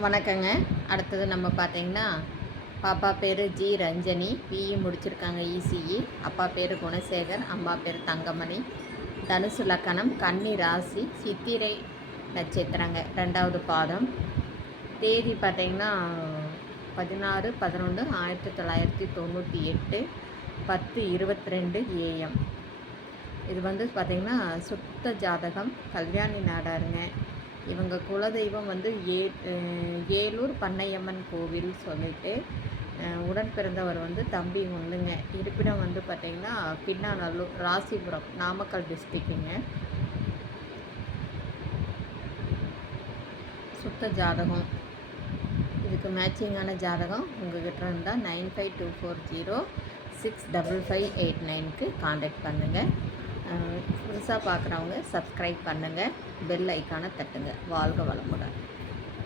வணக்கங்க. அடுத்தது நம்ம பார்த்தீங்கன்னா, பாப்பா பேர் ஜி ரஞ்சனி, பிஇ முடிச்சிருக்காங்க இசிஇ. அப்பா பேர் குணசேகர், அம்மா பேர் தங்கமணி. தனுசு லக்கணம், கன்னி ராசி, சித்திரை நட்சத்திரங்க, 2வது பாதம். தேதி பார்த்தீங்கன்னா 16/11/1998, 10:22 AM. இது வந்து பார்த்திங்கன்னா சுத்த ஜாதகம், கல்யாணி நாடாருங்க. இவங்க குலதெய்வம் வந்து ஏலூர் பண்ணையம்மன் கோவில் சொல்லிட்டு, உடன் பிறந்தவர் வந்து தம்பி ஒன்றுங்க. இருப்பிடம் வந்து பார்த்திங்கன்னா பின்னாநல்லூர், ராசிபுரம், நாமக்கல் டிஸ்ட்ரிக்ட்டுங்க. சுத்த ஜாதகம். இதுக்கு மேட்சிங்கான ஜாதகம் உங்கள்கிட்ட இருந்தால் 9524065589க்கு காண்டாக்ட் பண்ணுங்கள். புதுசாக பார்க்குறவங்க சப்ஸ்கிரைப் பண்ணுங்கள், பெல் ஐக்கானை தட்டுங்க. வாழ்க வளமுடன்.